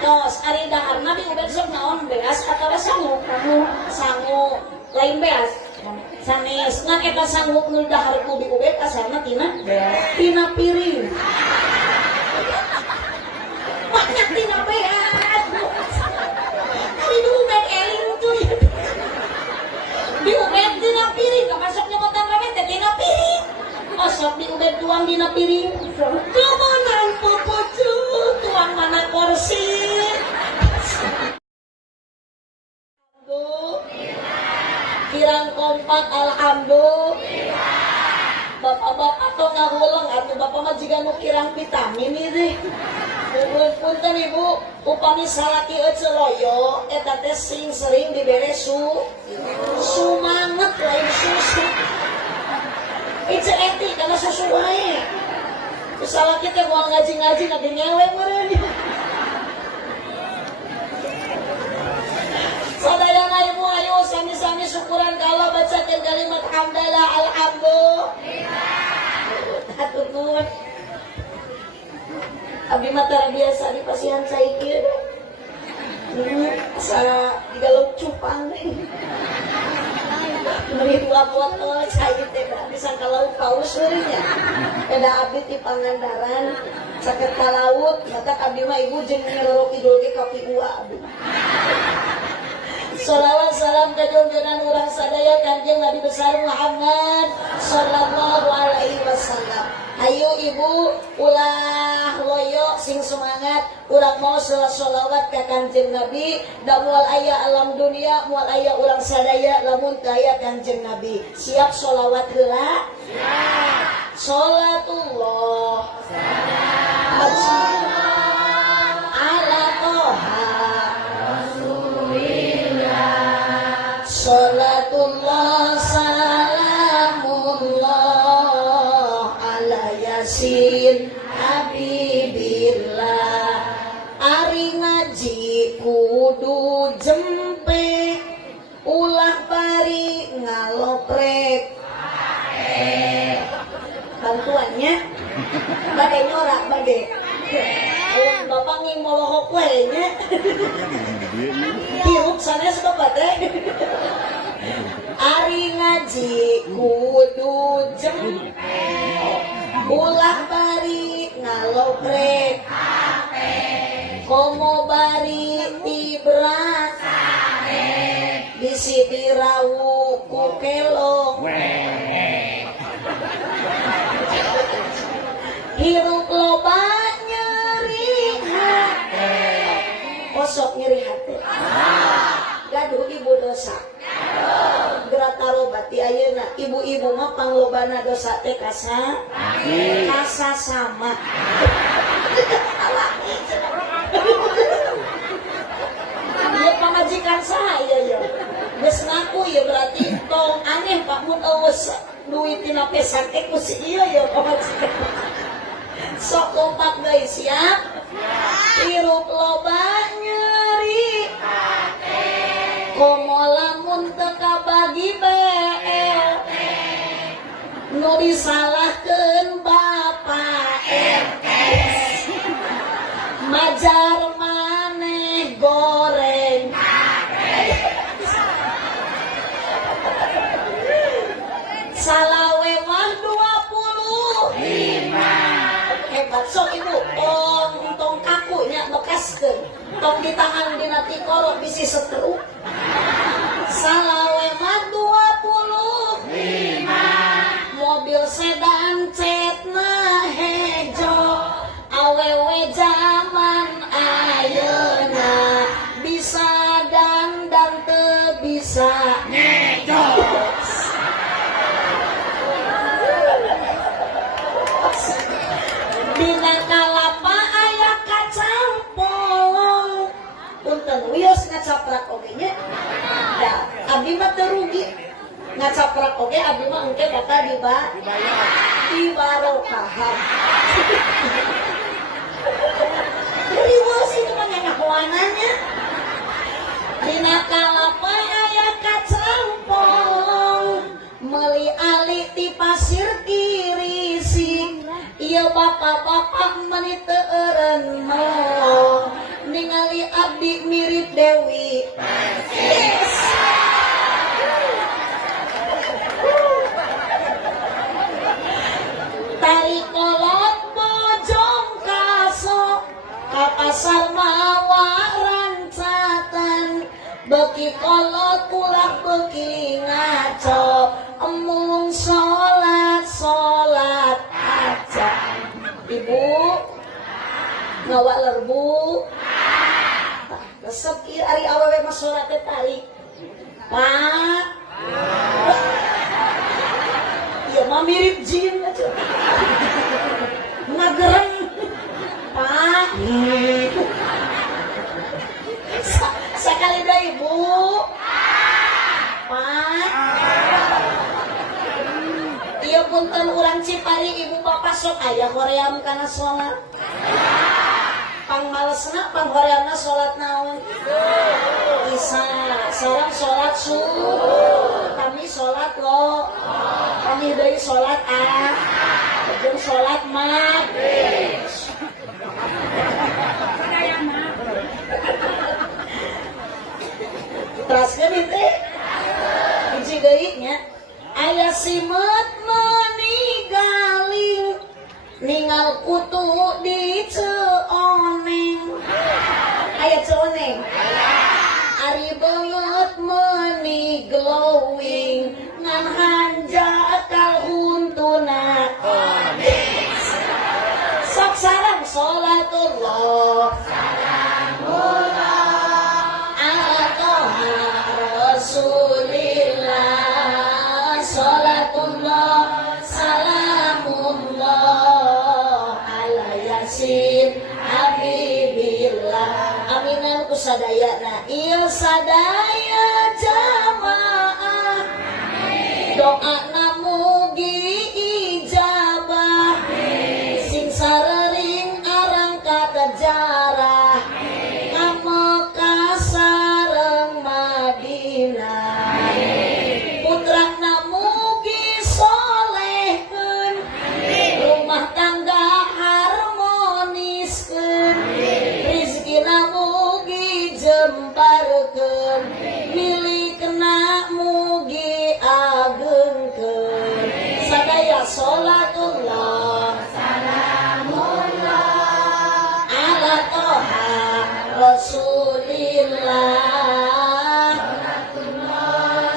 tos ari dahar nabi ubed sok naon beas atawa sangu sangu lain beas sanes ngan eta sangu nu dahar ku di ubed asalna tina piring makna tina beas ari nu ubed eling tuh di ubed tina piring kamasok nyebutan kami teh tina piring osok di ubed tuang dina piring kamanan popocu tuang mana kursi kirang kompak alhamdulillah bapak-bapak tuh ngahulang atau bapak mah juga nu kirang vitamin ini punten ibu upami salaki ece loyo eta teh sering dibere sumanget lain susu ece eti karena susu wae salaki teh moal ngaji-ngaji ngade ngewe meureun sadayana ibu ayo sami-sami syukuran ka Allah bacakeun kalimat hamdalah alhamdulillah hatur nuhun abdi mah tara biasa di pasihan saiki asa digalup cupang beri dua botol cai teh bisa ka laut paus nya beda abdi ti Pangandaran saket ka laut mata abdi mah ibu jeung ngeroro kidul ge ka piua abdi Salawat salam ke junjungan urang sadaya Kanjeng Nabi besar Muhammad sallallahu alaihi wasallam. Ayo ibu ulah loyo sing semangat urang mau sholawat ka Kanjeng Nabi da moal aya alam dunia moal aya urang sadaya lamun aya Kanjeng Nabi. Siap sholawat heula? Siap. Sholatullah salam ala toha Salatullah salamullah ala yasin habibillah ari ngaji kudu jempe ulah pari ngaloprek bantuannya bade nyorak bade bapak ngimolohok we nya hirup sanes bapak teh ari ngaji kudu jempe ulah bari ngaloprek komo bari tibras bisi dirawu ku kelong hirup loba nyeri hati kosok nyeri hati gaduh ibu dosa gerak tarobati ayeuna ibu-ibu mah panglobana dosa teh kasa sama alami dia pamajikan saya ya geus ngaku ya berarti tong aneh Pak mun eueus duit tina pesan teh ku si ieu ya pamajikan sok kompak deui siap hirup loba nyeri komo lamun teka bagi BLT nu disalahkeun Bapak RT majar maneh goreng salawe mah 25 hebat sok ibu tong kakunya bekaskeun tong ditangan dina tikoro bisi setruk salawe mah 25 mobil sedan cetna hejo awewe zaman ayeuna bisa dandan teu bisa ngejo dina kalapa aya kacang polong punten wios ngacaprak oge nya da abdi mah teu rugi ngacaprak oge abdi mah engke kata dibarokahan jadi wios itu mah nyakuananya dina kalapa aya kacang polong meuli ali ti pasir kirising ieu bapak-bapak meni teu eureun nolong ningali pasar mawa rancatan beki kolot pulang beki ngaco emung sholat aja. Ibu ngawak lerbu resep ieu ari awewe mah sholat teh tarik Pak. Iya mah mirip jin aja. Ngagereng Pak. Sekali dah Ibu. Pak. Iya punten urang Cipari Ibu Bapak sok aya hoream kana sholat. Pang malesna pang horeamna sholat naon? Isa. Sareng sholat subuh. Kami sholat lo. Kami dari sholat jeung sholat maghrib. Teraskeun teh. Hiji deui nya. Aya simet menigaling ningal kutu di ceoneng. Aya ceoneng. Ari banget meni glowing ngan hanja kalhuntuna. Sok sareng sholatullah salamullah ala toha rasulillah sholatullah salamullah ala yasin habibillah. Aminan ku sadayana ieu sadaya jamaah doa namugi ijabah sing sarering arang kata jarah ka Mekah sareng Madinah putra namugi solehkeun rumah tangga harmoniskeun rizki namugi jembarkeun milikna mugi agengkeun sadaya sholatullah salamullah ala toha rasulillah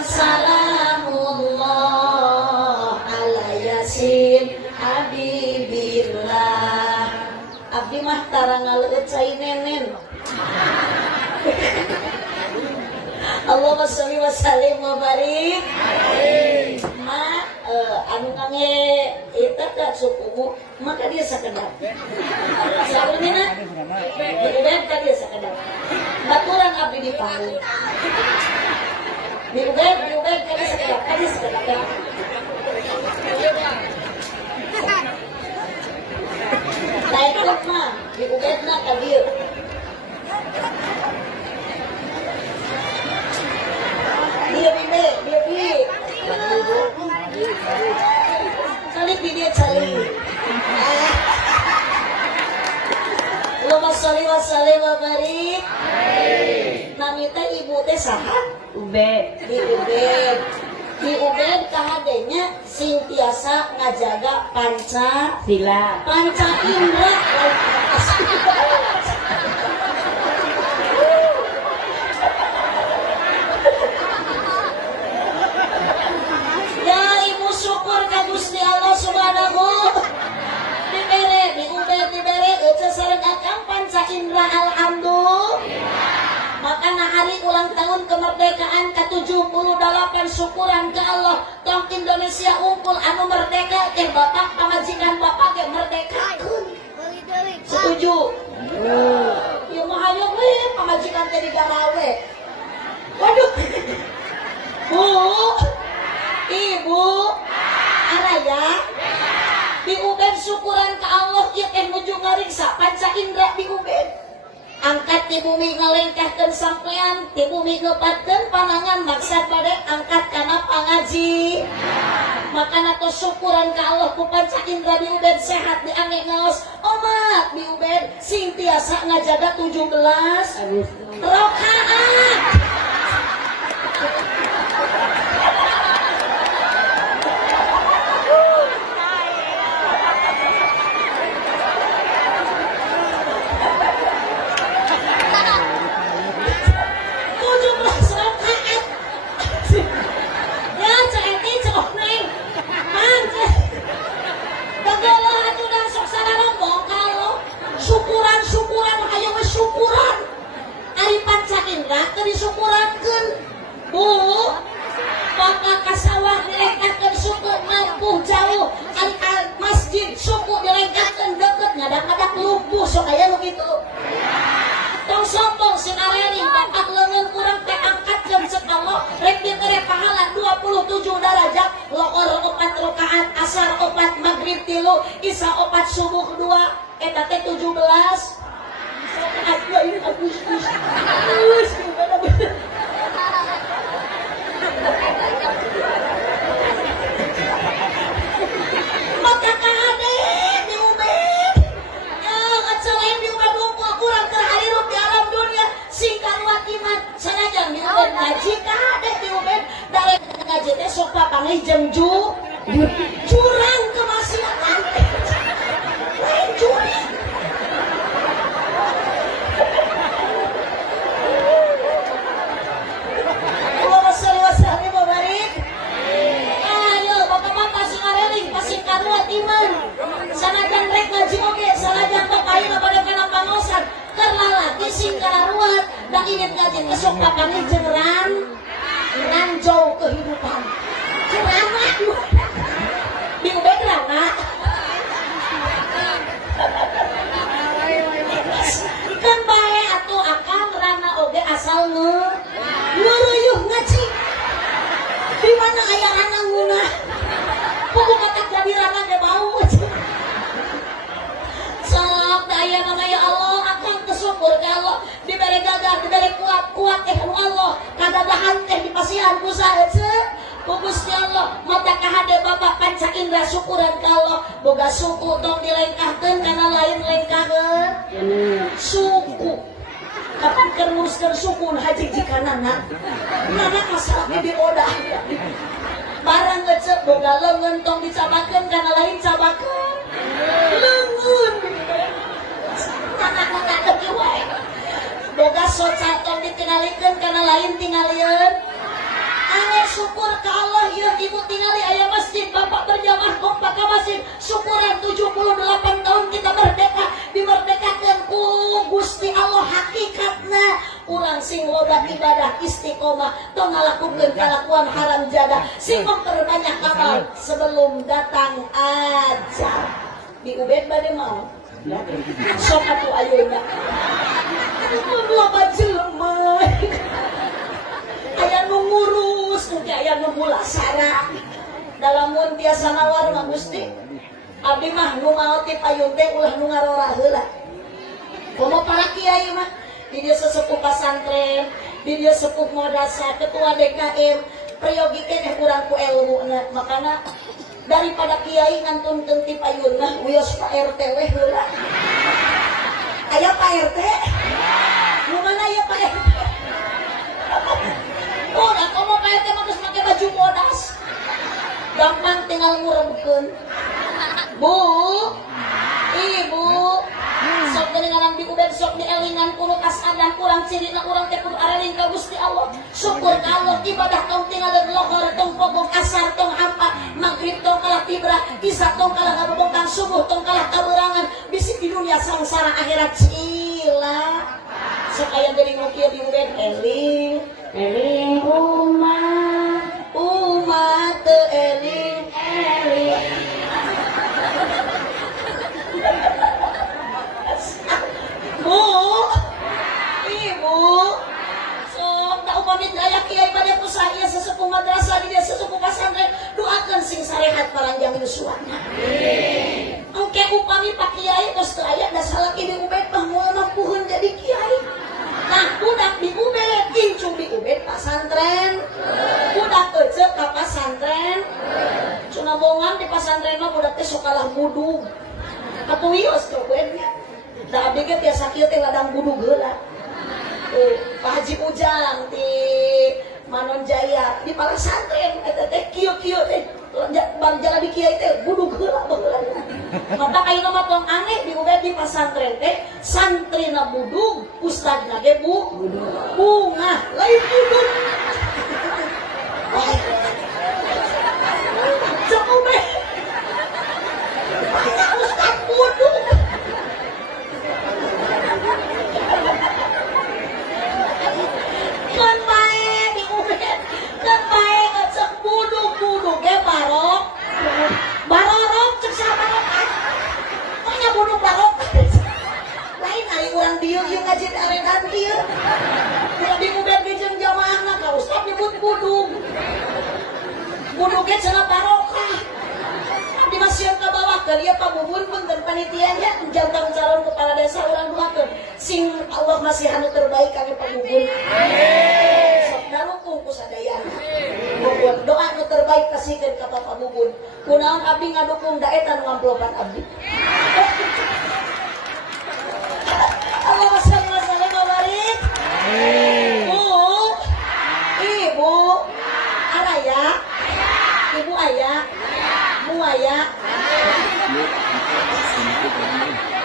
salamullah ala yasin habibillah. Abdi mah tara ngaleut cai nenen. Allahumma sholli wa sallim wa barik. Ma anu kange eta ka sukumu maka dia sakedap. Sabenerna diubed ka dia sakedap. Baturan abdi di paru. Diubed ka dia sakedap, ka dia sakedap. Taikut mah diubed na ka dia. Dia calik dia calik. Allahumma sholli wa sallim wa barik. Nami teh ibu teh saha? Ubed. Di Ubed kahadenya sing tiasa ngajaga panca indra. Syukur ka Gusti Allah Subhanahu dibere di Ubed dibere eueuh sareng akang panca indra alhamdulillah. Makana hari ulang tahun kemerdekaan ke-78 syukuran ke Allah tong Indonesia unggul anu merdeka teh bapak pamajikan bapak ge merdekakeun. Setuju? Ieu mah hayang we pamajikan teh digarawe. Waduh. Bu, Ibu Araya di Ubed syukuran ke Allah ieu teh nuju ngariksa panca indra di Ubed. Angkat ti bumi ngalengkahkeun sampean, ti bumi ngepatkeun panangan maksad bade angkat kana pangaji. Makana tos syukuran ka Allah ku panca indra di Ubed sehat diange ngaos. Omat di Ubed sing tiasa ngajaga 17 rakaat. teu disukurankeun. Bu, Bapak ka sawah dilengkahkeun suku mampu jauh, ari ka masjid suku dilengkahkeun deukeut ngadak-ngadak lumpuh sok aya nu kitu. Tong sombong si Areling bapak leungeun kurang teh angkatkeun ceuk Allah rek dibere pahala 27 derajat lohor 4 rakaat asar 4 maghrib 3 isya 4 subuh 2 eta teh 17 aduh ini Agustus maka kahade diubed ngacelain diubed lumpur kurang terhalirup di alam dunia singkat wakiman sanajan diubed ngaji kahade diubed dari ngaji teh sok papangai jeung jurang kemaksiatan lain jurang iman sanajan rek ngaji oge sanajan papaina pada kana pangosan keur lalaki sing kalaruat da ingin ngaji teh sok papangi jeung ranjau kehidupan cerama diubed rana kan bae atuh akang rana oge asal ngeureuh ngaji di mana aya rana ngeunah kudu katak jadi rana ge bau sok daya namanya Allah akan kesyukur ke Allah diberi gagah diberi kuat nu Allah kadadahan teh dipasihan ku saeuceu ku Gusti Allah mata kahade Bapak panca indra syukuran ka Allah boga suku tong dilengkahkeun kana lain lengkahkeun suku kapan keur nguruskeun suku haji jikanana nana masalah di odah barang ngecek boga leungeun tong dicabakeun kana lain cabakeun leungeun anak-anak teu wae boga soca tong ditingalikeun kana lain tingalieun ane syukur ka Allah ieu ibu tingali aya masjid bapak berjamaah kompak ka masjid syukuran 78 tahun kita merdeka dimerdekakeun ku Gusti Allah hakikatna urang sing logat ibadah istiqomah tong ngalakukeun kalakuan haram jadah sing memperbanyak amal sebelum datang ajal diubed bade mau sok atuh ayeuna loba jelema aya nu ngurus engke aya nu mulasara dalamun tiasa nawar mah Gusti abdi mah nu maot ti payun teh ulah nu ngarora heula komo para kiai mah di dia sesepuh pesantren, di dia sepuh madrasah, ketua DKM, priyogi teh kurang ku ilmuna, makana daripada kiai ngantunkeun ti payunna, wios Pak RT we heula. Aya Pak RT? Nu mana aya Pak RT? Oh, da komo Pak RT mah geus make baju modas. Gampang tinggal ngurebkeun. Bu, Ibu, sok dengaran diubed sok dielingan kuno kas adan kurang cirina urang teh kudu areling ka Gusti Allah syukur ka Allah ibadah tong tinggalin lohor tong pokok asar tong hampa maghrib tong kalah tibra isya tong kalah ngabobongkan subuh tong kalah kaberangan bisi di dunia sangsara akhirat cila sok aya deui nu kieu diubed eling umat teu eling Bu, Ibu, sok tak upami daya kiai pada pusaya sesepuh madrasah dia sesepuh pesantren doakan sing sarehat paranjang yuswana. Engke upami pak kiai geus teu aya da salaki diubed mah moal mampuheun jadi kiai. Nah, budak diubed, incung diubed pesantren. Budak eceuk ka pesantren. Cuna bongan di pesantren mah budak teh sok kalah mudug. Katuios teh bednya. Da abdi ge tiasa kieu teh ladang budug heula. Pak Haji Ujang di Manon Jaya di pesantren eta teh kieu-kieu teh bang jalan di kiai teh budug heula baheula. Mata ayeuna mah tong aneh diubed di pesantren teh santrina budug, ustadna ge bunga, lain budug. Cek ubed. Mana ustad budug? arenan kieu. Lebih ubed ge jeung jamaahna ka ustaz nyebut budug. Budug ge cenah barokah. Abdi mah sieun ka bawah ke dia pabubun punten panitianya jantan calon kepala desa urang duakeun. Sing Allah masih anu terbaik kami pabubun. Amin. Sok dalukung ku sadayana. Bubun doa anu terbaik kasihkeun ka Bapak Bubun. Kunaon abdi ngadukung da eta nu ngamplopan abdi. Allahumma shalli wa sallim wa barik. Bu, Ibu, Araya, Ibu Aya, Bu Aya.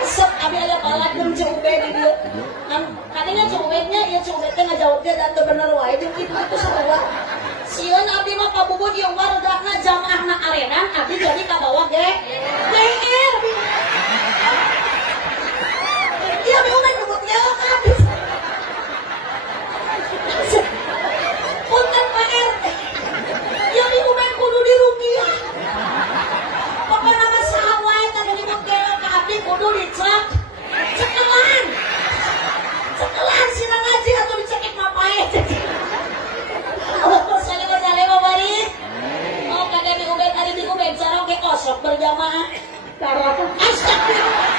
Sok abi aya palakeun Ceu Ubed di dieu. Kadinya Ceu Ubednya ieu Ceu Ubed teh ngajawab teh da teu bener wae jeung kitu sarua. Sieun abdi mah pabubun ieu wargana jamaahna arenan abdi jadi ka bawah ge. GR. Iya abi Ubed nyebut lewat abdi. Punten Pak RT. Iya abi Ubed kudu dirugiah. Pokokna mah saha wae tadi nyebut lewat ka abdi kudu dicek. Cekelan. Cekelan sina ngaji atau dicekek mapae. Allahumma shalli wa sallim wa barik. Oh kada bi Ubed ari bi Ubed sareng ge kosok berjamaah. Astagfirullah.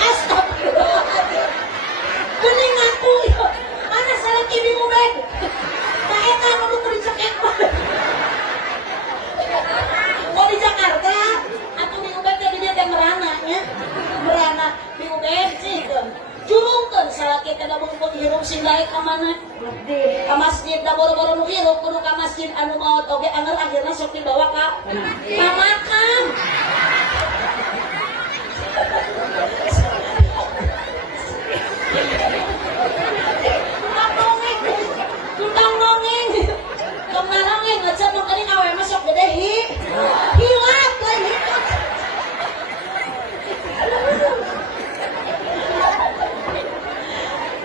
Astagfirullah. Kuning aku. Mana salah kibi Ubed? Pak eta nu kudu dicekek. Mau di Jakarta? Aku bi Ubed teh dia teh merana nya. Merana bi Ubed cikeun. Julungkeun salaki kada bungkul hirup sing gawe ka mana? Ka masjid da boro-boro nu hirup kudu ka masjid anu maot oge anger akhirna sok dibawa ka makam. Tutang nongeng. Kemana nge ngecet nu kali awe mah sok gede hilap lagi.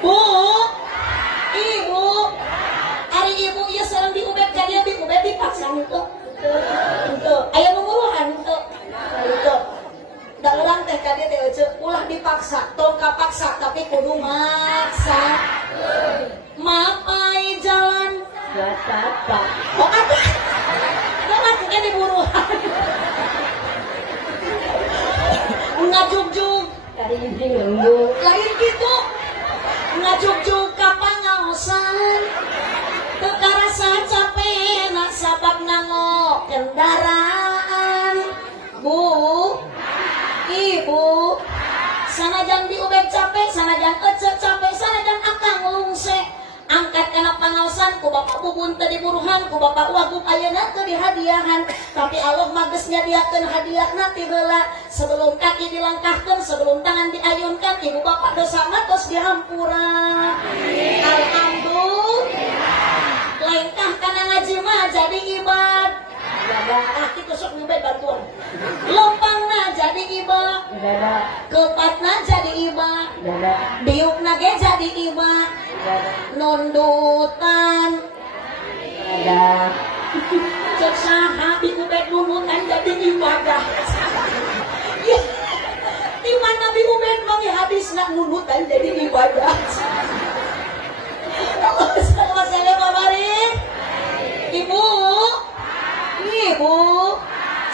Bu, Ibu, hari Ibu iya sareng di Ubed ka dia di Ubed dipaksa henteu. Henteu. Aya menguruhan henteu. Henteu. Da urang teh ka dia teh euceuk ulah dipaksa, tong kapaksa tapi kudu maksa. Mapai jalan apa? Oh apa? Da mati ke diburuhan. Ngajugjug. Dari injing lembut. Lain kitu. Ngajugjug ka pangaosan teu karasa capek na sabab nangok kendaraan. Bu, Ibu, sanajan di Ubed capek, sanajan ece capek, sanajan akang lungse angkat kana pangaosan ku Bapak Bubun teu diburuhan, ku Bapak Wagub ayeuna teu dihadiahan, tapi Allah mah geus nyadiakeun hadiahna ti heula. Sebelum kaki dilangkahkeun, sebelum tangan diayunkan, ibu bapak dosa mah tos dihampura. Alhamdulillah. Lain kana ngaji mah jadi ibad. Ah kitu sok nyubed bantuan. Lompangna jadi iba. Kepatna jadi iba. Diukna ge jadi iba. Nundutan. Cek saha di Ubed nundutan jadi ibadah. Di mana Nabi Ubed mah hadis nak nundutan jadi ibadah. Allahumma shalli wa barik. Ibu, Ibu,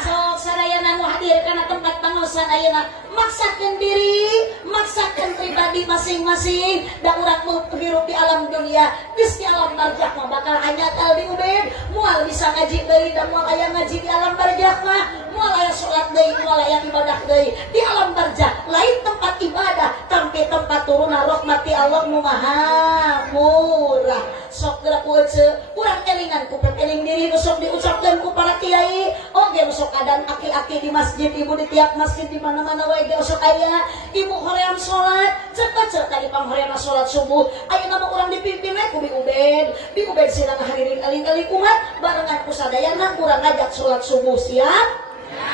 sok sadayana nu hadir kana tempat pangosan ayeuna maksakeun diri, maksakeun pribadi masing-masing da urang mau hirup di alam dunia, geus di alam barzakh mah bakal anyakal di Ubed, moal bisa ngaji deui da moal aya ngaji di alam barzakh mah, moal aya salat deui, moal aya ibadah deui di alam barzakh. Lain tempat ibadah, tapi tempat turuna rahmati Allah nu maha murah. Sok geura kuece, urang elingan ku eling diri nu sok diucapkeun ku para kiai, oge nu sok adan aki-aki di masjid, ibu di tiap masjid di mana-mana wae ge sok aya. Ibu hoream salat, ceuk tadi panghoream salat subuh. Ayeuna mah urang dipimpin we ku Bi Ubed. Bi Ubed sirang hadirin eling-eling umat barengan ku sadayana urang ngajak salat subuh siap.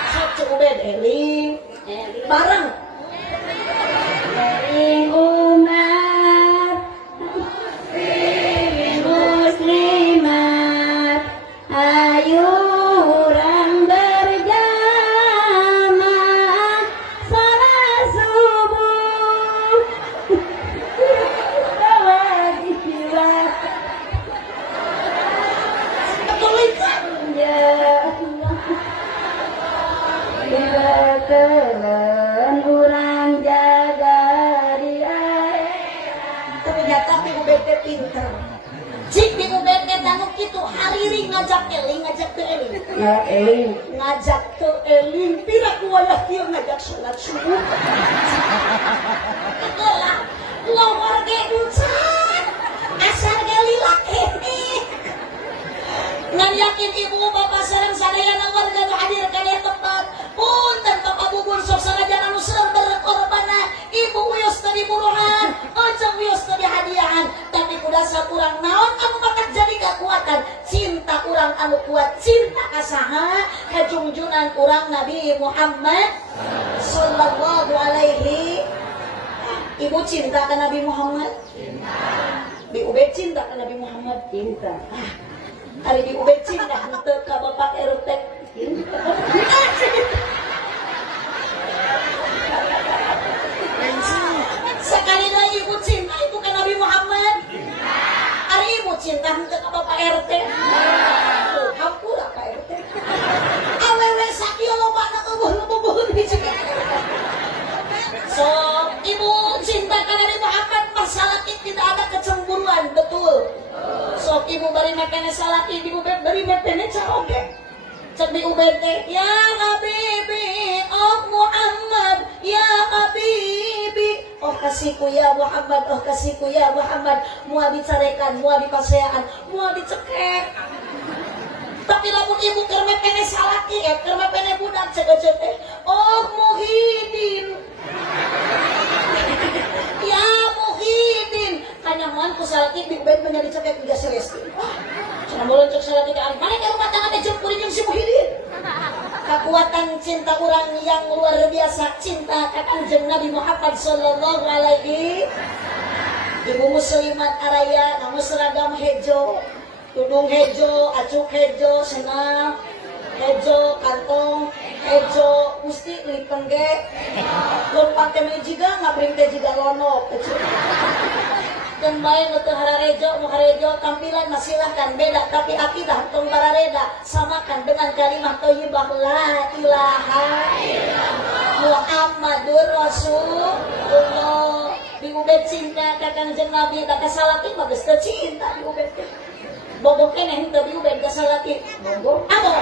Sok Ceu Ubed eling bareng. Eling umat muslimat ayo urang berjamaah salat subuh Ubed teh pinter. Cik di Ubed teh anu kitu hariri ngajak eling ngajak teu eling. Ya eling. Ngajak teu eling pira ku wayah kieu ngajak salat subuh. Itulah lowor ge encan. Asal ge lila kene. Ngan yakin ibu bapak sareng sadayana warga nu hadir kana tempat. Punten Bapak Bubun sok sanajan anu seueur berkorbana ibu wios tadi buruhan, ojong wios tadi hadiahan, tapi kudasar urang naon anu bakat jadi kekuatan cinta urang anu kuat cinta kasaha kajungjunan urang Nabi Muhammad sallallahu alaihi. Ibu cinta ka Nabi Muhammad? Cinta. Bi Ubed cinta ka Nabi Muhammad? Cinta. Ari di Ubed cinta henteu ka Bapak RT? Cinta. Sekali lagi ibu cinta itu ke Nabi Muhammad. Hari ibu cinta henteu ka Bapak RT. Hampura Pak RT. Awewe sakieu lobana eueuh-eueuh hiji. So, ibu cinta ke Nabi Muhammad masalah tidak ada kecemburuan, betul. So, ibu bari makane salat ibu bari makane caoge. Cek di Ubed teh, ya Habibi, oh Muhammad, ya Habibi, oh kasihku ya Muhammad, oh kasihku ya Muhammad, mua dicarekan, mua dipaseaan, mua dicekek. Tapi lamun ibu kerme pene salaki, kerme pene budak cek teh, oh Muhyiddin, ya Muhyiddin, kanyaman ku salaki di Ubed menjadi cekek tiga selesti. Cuma meluncuk salaki ke mana ke rumah tangga teh jeung kuring si Muhyiddin. Kekuatan cinta orang yang luar biasa, cinta ka Kanjeng Nabi Muhammad sallallahu alaihi. Ibu muslimat araya namun seragam hejo, tudung hejo, acuk hejo, senam hejo, kantong hejo, mesti lipeng ge. Mun pake jiga ngabring teh jiga lonok. Dan main untuk hararejo, muharejo, tampilan silahkan beda, tapi akidah tong barareda samakan dengan kalimat thayyibah la ilaha illallah Muhammadur Rasulullah. Di Ubed cinta ka Kanjeng Nabi, da kasalaki mah geus teu cinta di Ubed. Bogoh keneh henteu di Ubed kasalaki. Bogoh. Bogoh.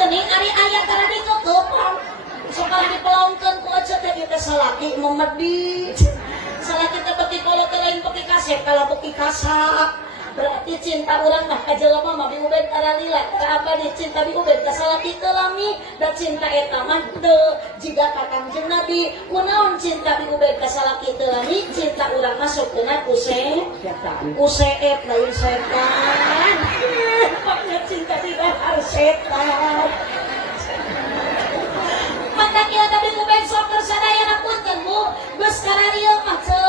Geuning ari aya kana ditutup. Sok kana dipelongkeun ku aja teh ieu kasalaki memedi. Salaki teh beki kolot lain beki kasep kala beki kasak. Berarti cinta urang mah ka jelema mah di Ubed taralila. Ka apa di cinta di Ubed ka salaki teu lami da cinta eta mah teu jiga ka Kanjeng Nabi. Kunaon cinta di Ubed ka salaki teu lami, cinta urang mah sokuna setan. Useet lain setan. Pokoknya cinta di dahar setan. Mata kia tapi Ubed sok tersadayana punten Bu. Geus kararieu mah ceu.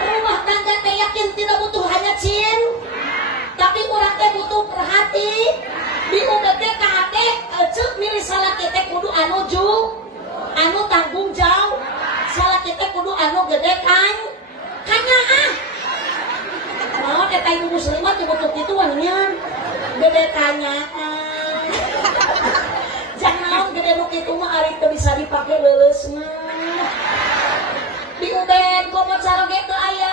Rumah tangga teh yakin tidak butuh hanya tapi urang teh butuh perhati. Di Ubed teh kahate ceuk milih salaki teh kudu anu tanggung jawab. Salaki teh kudu anu gede kanyaah. Mau eta ibu muslimat butuh kituan nya. Gede kanyaah. Jangan gede nu kitu mah ari teu bisa dipake leuleus mah. Di Ubed komo cara ge teu aya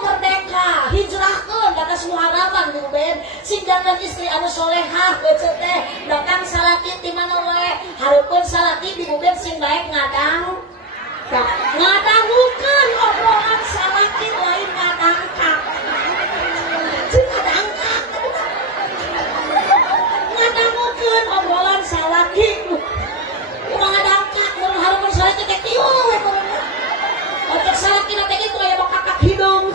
merdeka hijrahkeun batas muharaman di Ubed sinjangan istri anu solehah beuceut teh datang salaki ti mana wae hareupeun salaki di Ubed sing bae ngadangukeun obrolan salaki lain ngadangkak cing ngadangkak ngadangukeun obrolan salaki urang ngadangkak urang hareupeun salaki teh kieu we otak salaki na teh itu aya bakakak hidung.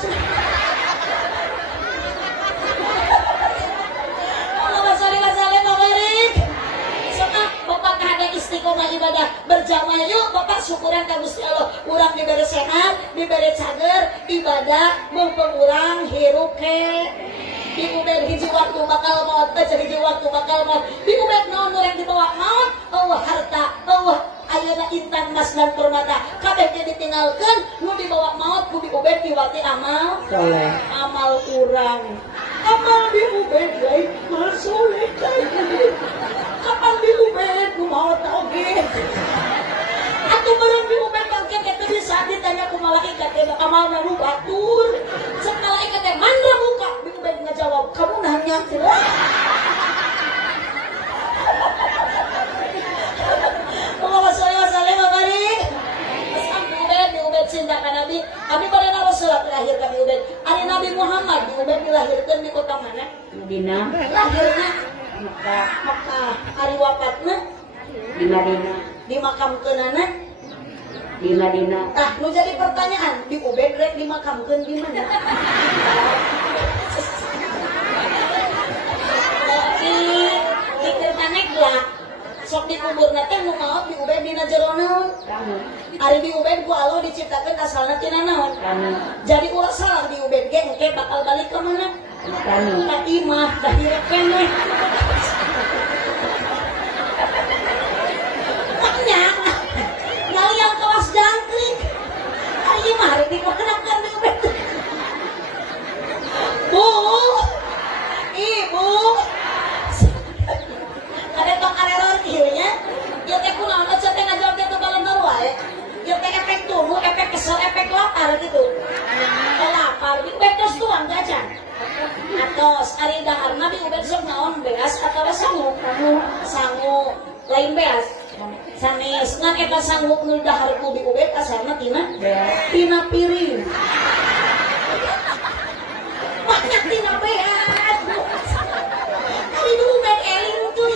Allah basali mabarik. Sok Bapak kahade istiqomah ibadah berjamaah yuk Bapak syukuran ka Gusti Allah. Urang dibere sehat, dibere cager, ibadah mumpung urang hirup ke. Di Ubed hiji waktu bakal maut, jadi hiji waktu bakal maut. Di Ubed naon urang dibawa maut? Allah harta, Allah ayeuna intan emas dan permata kabeh teh ditinggalkeun nu dibawa maut ku di Ubed diwati amal soleh amal urang amal di Ubed lain mal soleh kapan di Ubed nu maut oge atuh bareng di Ubed bangke bisa ditanya ku malaikat teh amal nu batur. Cek malaikat teh mandra muka, Bi Ubed ngajawab, kamu nanya. Allahumma sholli wa sallim wa barik. Bi Ubed cinta ka Nabi. Abi pada Rasulullah lahir ka Bi Ubed. Ari Nabi Muhammad Bi Ubed dilahirkeun di kota mana? Madinah. Lahirna Mekah. Mekah. Ari wafatna Di Madinah. dimakamkeunana Di Madinah. Tah, nu jadi pertanyaan, Bi Ubed rek dimakamkeun di mana? Di Kertanek lah. Sok dikuburna teh nu maot Bi Ubed dina jero naon? Kamu. Ari Bi Ubed ku Allah diciptakeun asalna tina naon? Kamu. Jadi ulah salah Bi Ubed ge engke bakal balik ke mana? Kamu. Ka imah dah hirep keneh. Maknya yang kelas jangkrik. Ari imah hari dikonakan Bi Ubed. Bu, Ibu, ada tong error kieu nya. Ieu teh kunaon aja teh ngajawab teh balon wae. Ieu teh efek tunggu, efek kesel, efek lapar gitu. Lapar, Bi Ubed geus tuang gajan. Atos, ari daharna Bi Ubed sok naon beas atawa sangu? Sangu. Lain beas. Sanes ngan eta sangu nu daharku Bi Ubed asalna tina piring. Banyak tina beas. Ari Bi Ubed eling tuh.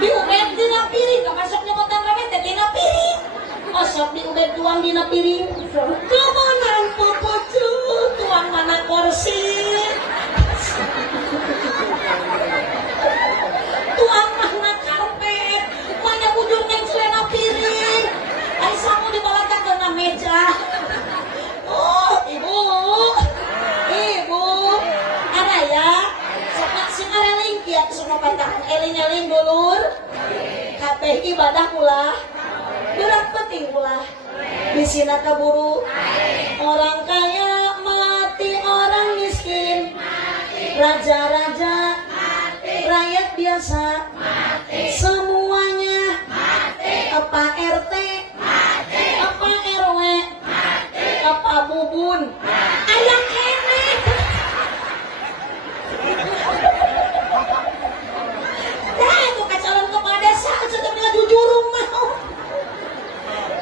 Bi Ubed dina piring, masuk nyebutan rame teh dina piring. Masuk Bi Ubed tuang dina piring. Kemanan popocu, tuang mana kursi. Tuang mana karpet, mana bujur neng celana piring. Ai sangu dibalakan ke meja. Oh, Ibu, ada ya. Sing areling kieu semua pantangan eling-eling dulur. Kabeh ibadah ulah. Berat penting ulah. Bisina kaburu. Orang kaya mati, orang miskin raja-raja, rakyat biasa, semuanya apa RT, apa RW, apa bubun, ayam kene. Dah itu calon kepala desa, setemanya jujur rumah.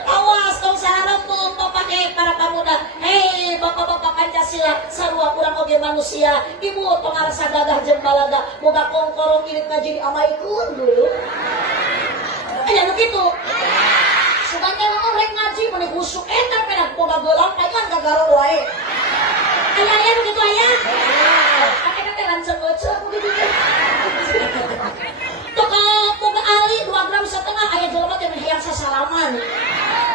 Awas kau sarapung pakai para pemuda. Hei bapak-bapak Pancasila, sarua kurang oge manusia. Ibu pengarasa gagah jeung balaga, boga kongkorong irit ngaji diamaikeun dulu. Aya nu kitu. Sebagai orang rek ngaji meni kusuk eta pedak boga geulang aya gagaro wae. Aya nu kitu aya. Ake teh lanceng beuceuk kitu. Toka boga ali 2 gram setengah aya jelema teh hayang sasalaman.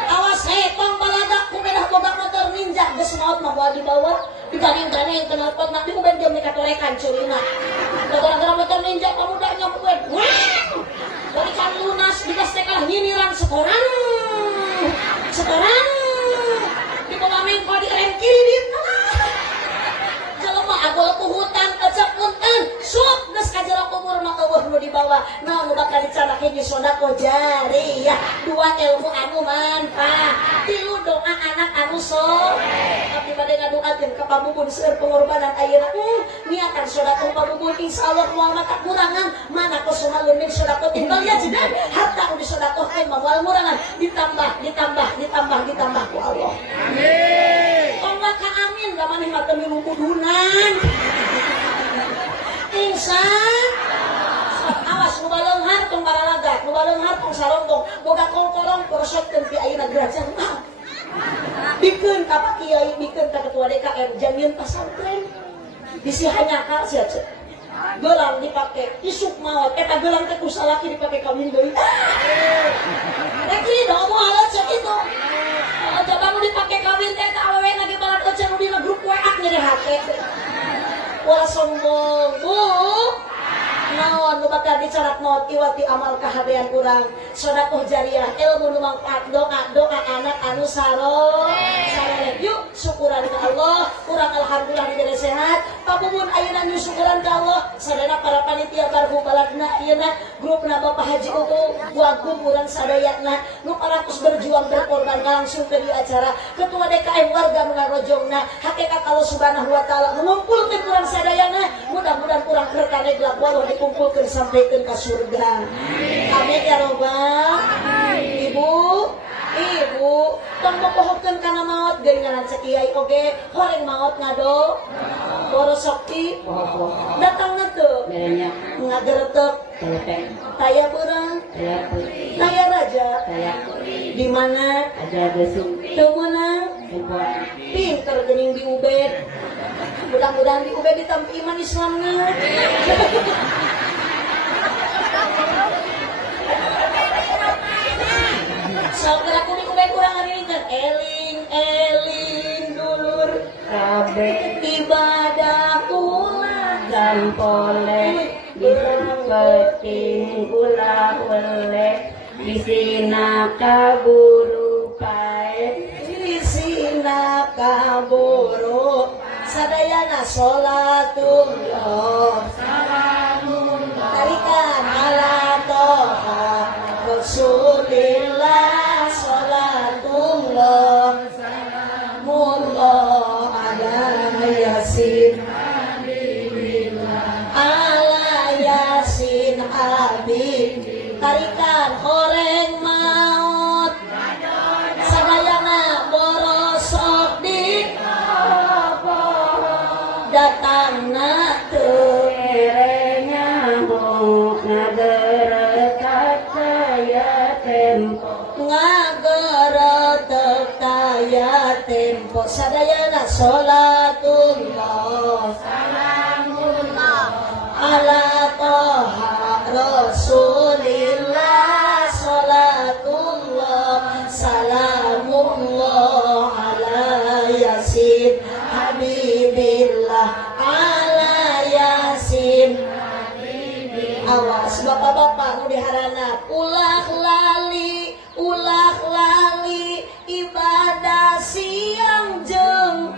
Awas tong balaga kumaha boga motor ninja geus maot mah moal dibawa diganeng-ganeng teu nelpon nak Bi Ubed jeung dikatorekan curina. Gara-gara motor ninja pemuda nyampueun. Balikan lunas digas teh kalah nyiniran setoran. Dibawa mengko di rem kiri dieu. Jelema agol puhutan ecep punten sok geus ka jero kubur mah eueuh nu dibawa. Naon nu bakal dicanak hiji sodaqah jariyah, 2 ilmu anu manfaat, 3 doa anak anu soleh. Abdi bade ngadoakeun ka pabubun seueur pengorbanan ayeuna. Niatan sodaqah pabubun insyaallah moal mata kurangan mana kusuma leumin sodaqah tinggal ya jidan. Harta nu disodaqahkeun moal murangan ditambah ku Allah. Amin. Tolong ka amin da maneh mah teu milu kudunan. Insan awas nu baleunghar tong baralaga, nu baleunghar tong sarombong, boga kongkorong korosotkeun ti ayeuna gerajang mah. Bikeun ka Pak Kiai, bikeun ka ketua DKM jangieun pasantren. Bisi hanyaka sia ceuk. Gelang dipake isuk maot, eta gelang teh ku salaki dipake kawin deui. Rek ridho moal ceuk itu. Coba nu dipake kawin teh eta awewe lagi balad ece nu dina grup WA nyeri hate. Wala sombong, Bu. Naon nu bakal dicarat maot iwati amal kahadean urang. Sedekah jariyah, ilmu nu mangfaat, doa anak anu sareng. Yuk syukuran ke Allah, kurang alhamdulillah diberi sehat. Pamumun ayeuna nu syukuran ke Allah, sadaya para panitia barbu baladna ayeuna grupna Bapak Haji Uku, wagub urang sadayana nu paratos berjuang berkorban langsung ke di acara. Ketua DKM warga mengarojongna, hakikat Allah Subhanahu wa taala ngumpulkeun urang sadayana, mudah-mudahan urang berkane gelap walau dikumpulkeun sampaikeun ka surga. Amin ya robbal. Ibu, tong popohokeun kana maot geus ngaran sakiai oge, horeng maot ngado. Boros sakti. Datangna teu. Banyak. Ngageretek. Telepeng. Taya beurang. Taya raja. Di mana? Ada gesung. Teu meunang. Pinter geuning di Ubed. Mudah-mudahan di Ubed ditampi iman Islamna. Sok aku di Ubed kurang hari ini kan eling dulur Kabeh ibadah ulah gampole disepeting ulah weleh disina kaburu pae disina kaburu sadayana sholatullah salamullah tarikan ala toha Rasulillah sholatullah salamullah ala yasin ala yasin habib tarikan horeng maut sadayana borosok di datangna teu erenya mo ngageretak saya tempo ngageretek taya tempo sadayana sholatullah salamullah ala toha Rasulillah sholatullah salamullah ala yasin habibillah ala yasin awas bapak-bapak nu diharana ulah lali ibadah siang jeung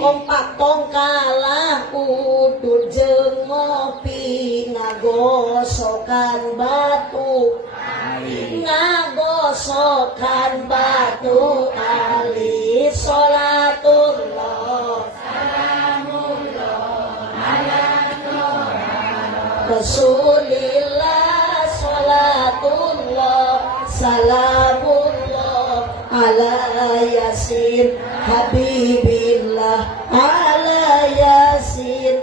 kompak tong kalah udud jeung ngopi ngagosokan batu ali sholatullah Rasulillah sholatullah salamullah ala yasin habibillah ala yasin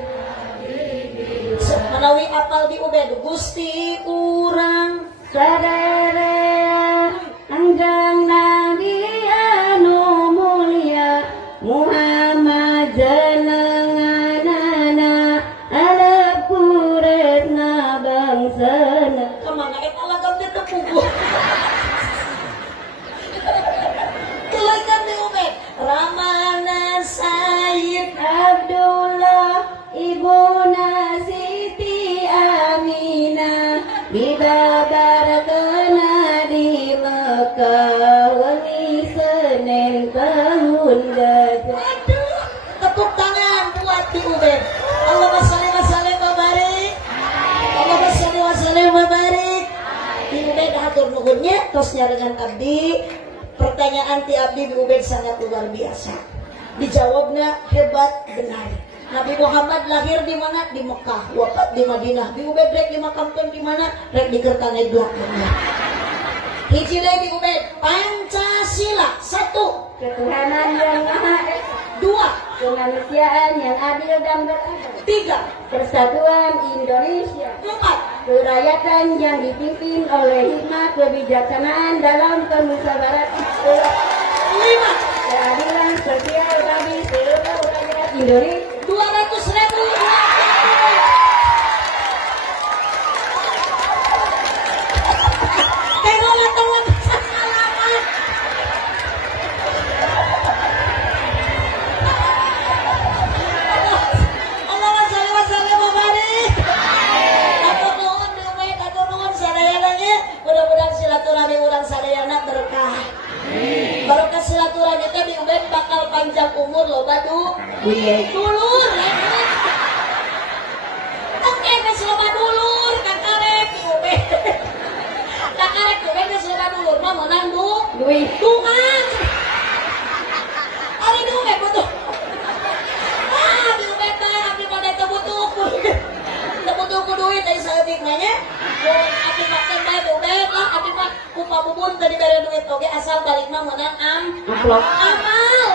menawi apal di Ubed Gusti urang sadaya anjang Nabi anu mulia Muhammad jenenganana ala puretna bangsana kemana eta lagam teh tepugu kelaikan di Ubed Ramana Sayyid Abdullah ibuna Siti Aminah dibabarkeuna di Mekah wengi Senin tahun gajah. Aduh, tepuk tangan buat di Ubed. Allahumma sholli wa sallim wa barik. Allahumma sholli wa sallim wa barik. Di Ubed hatur nuhunnya tos nyarengan abdi. Pertanyaan ti abdi di Ubed sangat luar biasa. Dijawabnya hebat benar. Nabi Muhammad lahir di mana? Di Mekah, wafat di Madinah. Di Ubed rek dimakamkan di mana? Rek di Kertanai belakangnya. Hiji deui di Ubed Pancasila 1. Ketuhanan yang Maha Esa. 2. Kemanusiaan yang adil dan beradab. 3. Persatuan Indonesia. 4. Kerakyatan yang dipimpin oleh hikmat kebijaksanaan dalam kemusyawaratan. 5. Keadilan sosial bagi seluruh rakyat Indonesia. 200.000 silaturahmi urang sadayana berkah. Barokah silaturahmi teh di Ubed bakal panjang umur loba Duit. dulur ya. Oke, geus loba dulur kakarek ube. Kakarek ube geus loba dulur mah meunang Duit. tungan. Ari ube butuh. Di ube teh abdi pada teu butuh. Teu butuh ku duit ai saeutik mah nya. Mun abdi make bae ube lah abdi mah ku pabubun teu dibere duit oge asal balik mah meunang Amplop. amal.